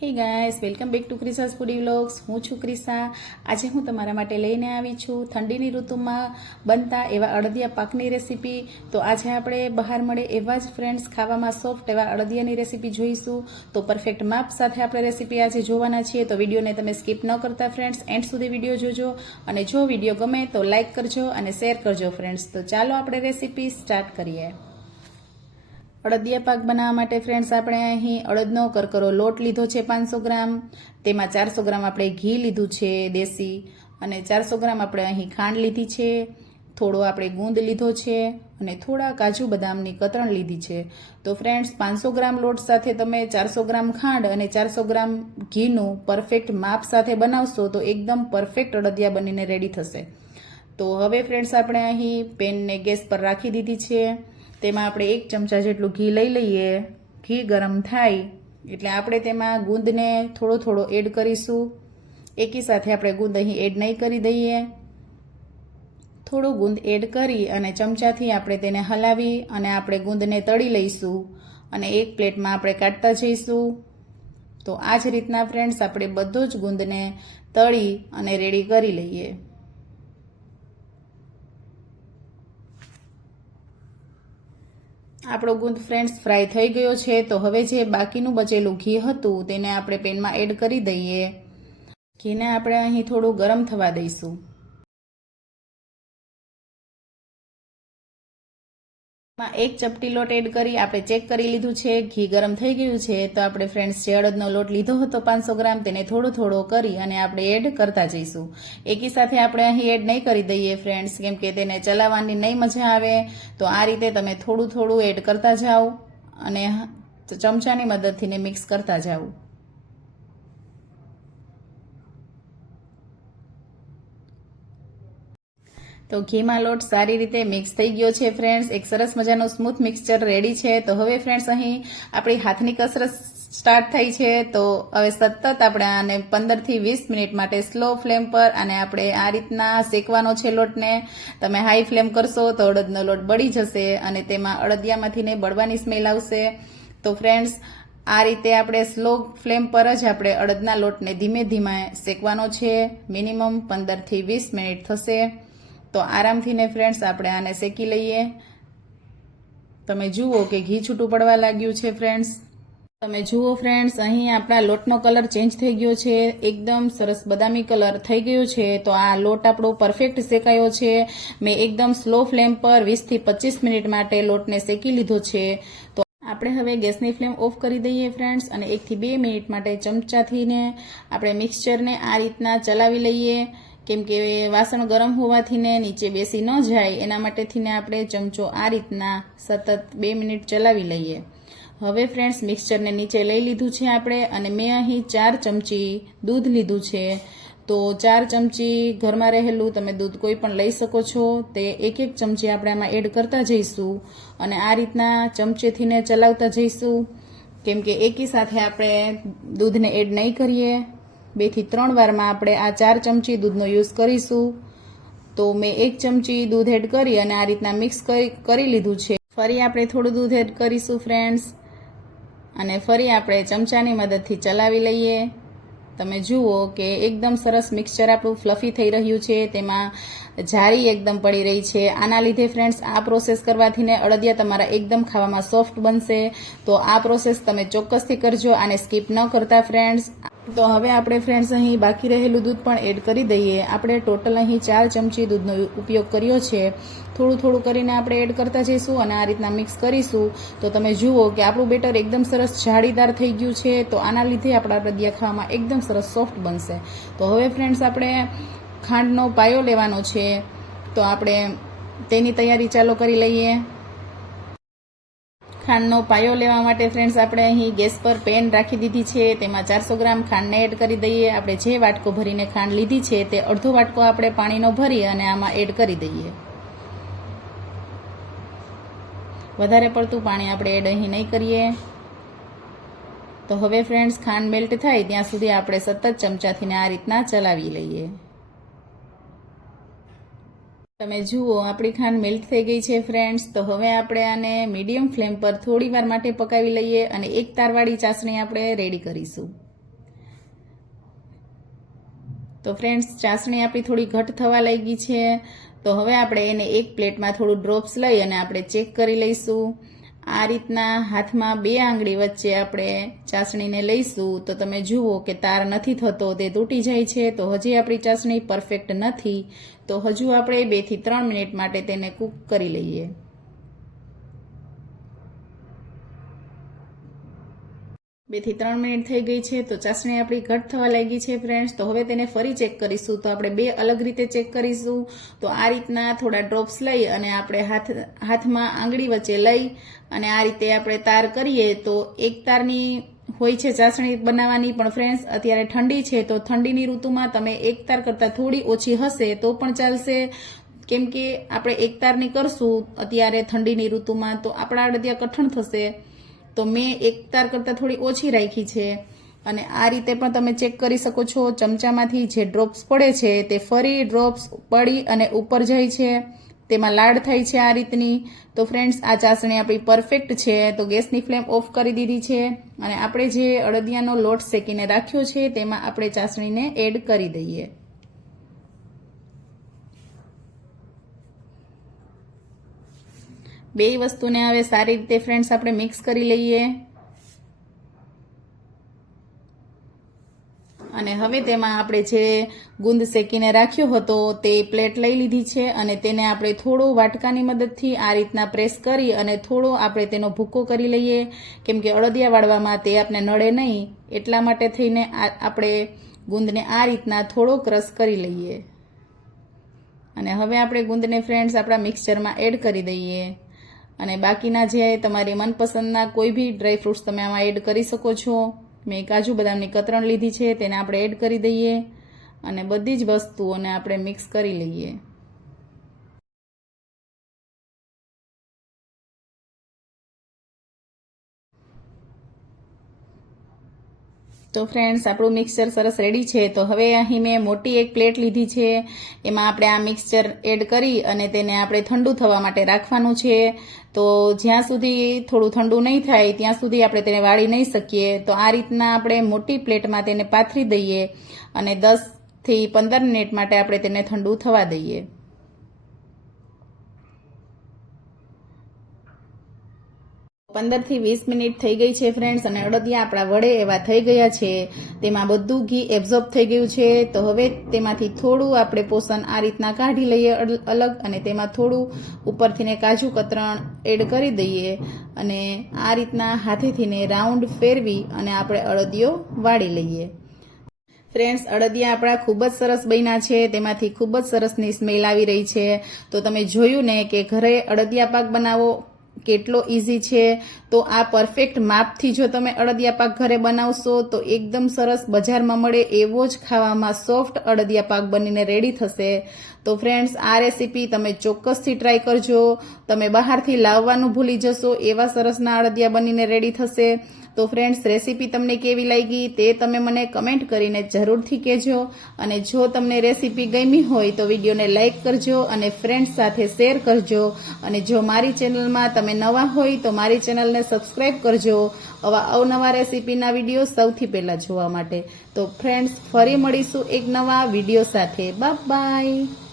Hey guys welcome back to ક્રિસાસ foodie vlogs હું છું ક્રિસા આજે હું તમારા માટે લઈને આવી છું ઠંડીની ઋતુમાં બનતા એવા અડદિયા પાકની રેસીપી. તો આજે આપણે બહાર મળે એવા જ ફ્રેન્ડ્સ ખાવામાં સોફ્ટ એવા અડદિયાની રેસીપી જોઈશું. તો પરફેક્ટ માપ સાથે આપણે રેસીપી આજે જોવાના છીએ. તો વિડીયોને તમે સ્કીપ ન કરતા ફ્રેન્ડ્સ એન્ડ સુધી વીડિયો જોજો. અને જો વીડિયો ગમે તો લાઇક કરજો અને શેર કરજો ફ્રેન્ડ્સ તો ચાલો આપણે રેસીપી સ્ટાર્ટ કરીએ. અડદિયા પાક બનાવવા માટે ફ્રેન્ડ્સ આપણે અહીં અડદનો કરકરો લોટ લીધો છે પાંચસો ગ્રામ. તેમાં ચારસો ગ્રામ આપણે ઘી લીધું છે દેશી અને ચારસો ગ્રામ આપણે અહીં ખાંડ લીધી છે. થોડો આપણે ગુંદ લીધો છે અને થોડા કાજુ બદામની કતરણ લીધી છે. તો ફ્રેન્ડ્સ પાંચસો ગ્રામ લોટ સાથે તમે ચારસો ગ્રામ ખાંડ અને ચારસો ગ્રામ ઘીનું પરફેક્ટ માપ સાથે બનાવશો તો એકદમ પરફેક્ટ અડદિયા બનીને રેડી થશે. તો હવે ફ્રેન્ડ્સ આપણે અહીં પેનને ગેસ પર રાખી દીધી છે. તેમાં આપણે એક ચમચા જેટલું ઘી લઈ લઈએ. ઘી ગરમ થાય એટલે આપણે તેમાં ગુંદને થોડો થોડો એડ કરીશું. એકી સાથે આપણે ગુંદ અહીં એડ નહીં કરી દઈએ. થોડું ગુંદ એડ કરી અને ચમચાથી આપણે તેને હલાવી અને આપણે ગુંદને તળી લઈશું અને એક પ્લેટમાં આપણે કાઢતા જઈશું. તો આ જ રીતના ફ્રેન્ડ્સ આપણે બધો જ ગુંદને તળી અને રેડી કરી લઈએ. આપણો ગુંદ ફ્રેન્ડ્સ ફ્રાય થઈ ગયો છે, તો હવે જે બાકીનું બચેલું ઘી હતું તેને આપણે પેનમાં એડ કરી દઈએ. ઘીને આપણે અહીં થોડું ગરમ થવા દઈશું. માં એક ચપટી લોટ એડ કરી, આપણે ચેક કરી લીધું છે, ઘી ગરમ થઈ ગયું છે, તો આપણે ફ્રેન્ડ્સ જે અડદનો લોટ લીધો હતો પાંચસો ગ્રામ, તેને થોડો થોડો કરી અને આપણે એડ કરતા જઈશું. એકી સાથે આપણે અહીં એડ નહીં કરી દઈએ ફ્રેન્ડ્સ કેમ કે તેને ચલાવવાની નહીં મજા આવે, તો આ રીતે તમે થોડું થોડું એડ કરતા જાઓ અને ચમચાની મદદથી મિક્સ કરતા જાઓ. તો ઘીમાં લોટ સારી રીતે મિક્સ થઈ ગયો છે ફ્રેન્ડ્સ એક સરસ મજાનો સ્મૂથ મિક્સચર રેડી છે. તો હવે ફ્રેન્ડ્સ અહીં આપણી હાથની કસરત સ્ટાર્ટ થઈ છે. તો હવે સતત આપણે આને પંદરથી વીસ મિનિટ માટે સ્લો ફ્લેમ પર અને આપણે આ રીતના શેકવાનો છે લોટને. તમે હાઈ ફ્લેમ કરશો તો અડદનો લોટ બળી જશે અને તેમાં અડદિયામાંથી ને બળવાની સ્મેલ આવશે. તો ફ્રેન્ડ્સ આ રીતે આપણે સ્લો ફ્લેમ પર જ આપણે અડદના લોટને ધીમે ધીમે શેકવાનો છે. મિનિમમ પંદરથી વીસ મિનિટ થશે. તો આરામથી ને ફ્રેન્ડ્સ આપણે આને શેકી લઈએ. તમે જુઓ કે ઘી છૂટું પડવા લાગ્યું છે ફ્રેન્ડ્સ તમે જુઓ ફ્રેન્ડ્સ અહીં આપણા લોટનો કલર ચેન્જ થઈ ગયો છે. એકદમ સરસ બદામી કલર થઈ ગયો છે. તો આ લોટ આપણો પરફેક્ટ શેકાયો છે. મેં એકદમ સ્લો ફ્લેમ પર વીસથી પચીસ મિનિટ માટે લોટને શેકી લીધો છે. તો આપણે હવે ગેસની ફ્લેમ ઓફ કરી દઈએ ફ્રેન્ડ્સ અને એકથી બે મિનિટ માટે ચમચાથીને આપણે મિક્સચરને આ રીતના ચલાવી લઈએ. કેમ કે વાસણ ગરમ હોવાથી ને નીચે બેસી ન જાય, એના માટેથી ને આપણે ચમચો આ રીતના સતત બે મિનિટ ચલાવી લઈએ. હવે ફ્રેન્ડ્સ મિક્સચરને નીચે લઈ લીધું છે આપણે અને મેં અહીં ચાર ચમચી દૂધ લીધું છે. તો ચાર ચમચી ઘરમાં રહેલું તમે દૂધ કોઈ પણ લઈ શકો છો. તે એક એક ચમચી આપણે આમાં એડ કરતા જઈશું અને આ રીતના ચમચેથી ને ચલાવતા જઈશું. કેમ કે એકી સાથે આપણે દૂધને એડ નહીં કરીએ. બેથી ત્રણ વારમાં આપણે આ ચાર ચમચી દૂધનો યુઝ કરીશું. તો મેં એક ચમચી દૂધ એડ કરી અને આ રીતના મિક્સ કરી કરી લીધું છે. ફરી આપણે થોડું દૂધ એડ કરીશું ફ્રેન્ડ્સ અને ફરી આપણે ચમચાની મદદથી ચલાવી લઈએ. તમે જુઓ કે એકદમ સરસ મિક્સચર આપણું ફ્લફી થઈ રહ્યું છે. તેમાં જારી એકદમ પડી રહી છે. આના લીધે ફ્રેન્ડ્સ આ પ્રોસેસ કરવાથી ને અડદિયા તમારા એકદમ ખાવામાં સોફ્ટ બનશે. તો આ પ્રોસેસ તમે ચોક્કસથી કરજો આને સ્કીપ ન કરતા ફ્રેન્ડ્સ તો હવે આપણે ફ્રેન્ડ્સ અહીં બાકી રહેલું દૂધ પણ એડ કરી દઈએ. આપણે ટોટલ અહીં ચાર ચમચી દૂધનો ઉપયોગ કર્યો છે. થોડું થોડું કરીને આપણે એડ કરતા જઈશું અને આ રીતના મિક્સ કરીશું. તો તમે જુઓ કે આપણું બેટર એકદમ સરસ જાળીદાર થઈ ગયું છે. તો આના લીધે આપણા રદિયા ખાવામાં એકદમ સરસ સોફ્ટ બનશે. તો હવે ફ્રેન્ડ્સ આપણે ખાંડનો પાયો લેવાનો છે. તો આપણે તેની તૈયારી ચાલો કરી લઈએ. ખાંડનો પાયો લેવા માટે ફ્રેન્ડ્સ આપણે અહીં ગેસ પર પેન રાખી દીધી છે, તેમાં ચારસો ગ્રામ ખાંડને એડ કરી દઈએ. આપણે જે વાટકો ભરીને ખાંડ લીધી છે, તે અડધો વાટકો આપણે પાણીનો ભરી અને આમાં એડ કરી દઈએ. વધારે પડતું પાણી આપણે એડ અહીં નહીં કરીએ. તો હવે ફ્રેન્ડ્સ ખાંડ મેલ્ટ થાય, ત્યાં સુધી આપણે સતત ચમચાથીને આ રીતના ચલાવી લઈએ. તમે જુઓ, આપણી ખાંડ મેલ્ટ થઈ ગઈ છે ફ્રેન્ડ્સ તો હવે આપણે આને મીડિયમ ફ્લેમ પર થોડી વાર માટે પકાવી લઈએ અને એક તારવાળી ચાસણી આપણે રેડી કરીશું. તો ફ્રેન્ડ્સ ચાસણી આપણી થોડી ઘટ થવા લાગી છે. તો હવે આપણે એને એક પ્લેટમાં થોડું ડ્રોપ્સ લઈ અને આપણે ચેક કરી લઈશું. આ રીતના હાથમાં બે આંગળી વચ્ચે આપણે ચાસણીને લઈશું તો તમે જુઓ કે તાર નથી થતો, તે તૂટી જાય છે, તો હજી આપણી ચાસણી પરફેક્ટ નથી, તો હજુ આપણે બેથી ત્રણ મિનિટ માટે તેને કૂક કરી લઈએ. બેથી ત્રણ મિનિટ થઈ ગઈ છે, તો ચાસણી આપણી ઘટ થવા લાગી છે ફ્રેન્ડ્સ તો હવે તેને ફરી ચેક કરીશું. તો આપણે બે અલગ રીતે ચેક કરીશું. તો આ રીતના થોડા ડ્રોપ્સ લઈ અને આપણે હાથ, હાથમાં આંગળી વચ્ચે લઈ અને આ રીતે આપણે તાર કરીએ. તો એક તારની હોય છે ચાસણી બનાવવાની, પણ ફ્રેન્ડ્સ અત્યારે ઠંડી છે, તો ઠંડીની ઋતુમાં તમે એક તાર કરતાં થોડી ઓછી હશે, તો પણ ચાલશે. કેમ કે આપણે એક તારની કરશું અત્યારે ઠંડીની ઋતુમાં, તો આપણા અડદિયા કઠણ થશે. તો મેં એક તાર કરતાં થોડી ઓછી રાખી છે. અને આ રીતે પણ તમે ચેક કરી શકો છો, ચમચામાંથી જે ડ્રોપ્સ પડે છે તે ફરી ડ્રોપ્સ પડી અને ઉપર જાય છે. તેમાં લાડ થાય છે આ રીતની. તો ફ્રેન્ડ્સ આ ચાસણી આપણી પરફેક્ટ છે. તો ગેસની ફ્લેમ ઓફ કરી દીધી છે. અને આપણે જે અડદિયાનો લોટ શેકીને રાખ્યો છે, તેમાં આપણે ચાસણીને એડ કરી દઈએ. બે વસ્તુને હવે સારી રીતે ફ્રેન્ડ્સ આપણે મિક્સ કરી લઈએ. અને હવે તેમાં આપણે જે ગુંદ શેકીને રાખ્યો હતો તે પ્લેટ લઈ લીધી છે અને તેને આપણે થોડો વાટકાની મદદથી આ રીતના પ્રેસ કરી અને થોડો આપણે તેનો ભૂકો કરી લઈએ. કેમ કે અડદિયા વાળવામાં તે આપણે નડે નહીં, એટલા માટે થઈને આપણે ગુંદને આ રીતના થોડો ક્રશ કરી લઈએ. અને હવે આપણે ગુંદને ફ્રેન્ડ્સ આપણા મિક્સચરમાં એડ કરી દઈએ. અને બાકીના જે તમારી મનપસંદના કોઈ બી ડ્રાય ફ્રૂટ્સ તમે આમાં એડ કરી શકો છો. મેં કાજુ બદામની કતરણ લીધી છે, તેને આપણે એડ કરી દઈએ. અને બધી જ વસ્તુઓને આપણે મિક્સ કરી લઈએ. તો ફ્રેન્ડ્સ આપણું મિક્સચર સરસ રેડી છે. તો હવે અહીં મેં મોટી એક પ્લેટ લીધી છે. એમાં આપણે આ મિક્સચર એડ કરી અને તેને આપણે ઠંડુ થવા માટે રાખવાનું છે. તો જ્યાં સુધી થોડું ઠંડુ નહીં થાય, ત્યાં સુધી આપણે તેને વાળી નહીં શકીએ. તો આ રીતના આપણે મોટી પ્લેટમાં તેને પાથરી દઈએ અને દસથી પંદર મિનિટ માટે આપણે તેને ઠંડુ થવા દઈએ. પંદરથી વીસ મિનિટ થઈ ગઈ છે ફ્રેન્ડ્સ અને અડદિયા આપણા વડે એવા થઈ ગયા છે. તેમાં બધું ઘી એબ્ઝોર્બ થઈ ગયું છે. તો હવે તેમાંથી થોડું આપણે પોષણ આ રીતના કાઢી લઈએ અલગ, અને તેમાં થોડું ઉપરથીને કાજુ કતરણ એડ કરી દઈએ. અને આ રીતના હાથેથીને રાઉન્ડ ફેરવી અને આપણે અડદિયો વાળી લઈએ. ફ્રેન્ડ્સ અડદિયા આપણા ખૂબ જ સરસ બન્યા છે. તેમાંથી ખૂબ જ સરસની સ્મેલ આવી રહી છે. તો તમે જોયું ને કે ઘરે અડદિયા પાક બનાવો કેટલો ઇઝી છે. તો આ પરફેક્ટ માપથી જો તમે અડદિયા પાક ઘરે બનાવશો, તો એકદમ સરસ બજારમાં મળે એવો જ ખાવામાં સોફ્ટ અડદિયા પાક બનીને રેડી થશે. તો ફ્રેન્ડ્સ આ રેસીપી તમે ચોક્કસથી ટ્રાય કરજો. તમે બહારથી લાવવાનું ભૂલી જશો, એવા સરસના અડદિયા બનીને રેડી થશે. તો ફ્રેન્ડ્સ રેસીપી તમને કેવી લાગી તે તમે મને કમેન્ટ કરીને જરૂરથી કહેજો. અને જો તમને રેસીપી ગમી હોય તો વિડીયોને લાઇક કરજો અને ફ્રેન્ડ્સ સાથે શેર કરજો. અને જો મારી ચેનલમાં તમે નવા હોય તો મારી ચેનલને સબસ્ક્રાઇબ કરજો. આવા અવનવા રેસીપીના વીડિયો સૌથી પહેલાં જોવા માટે. તો ફ્રેન્ડ્સ ફરી મળીશું એક નવા વીડિયો સાથે. બાય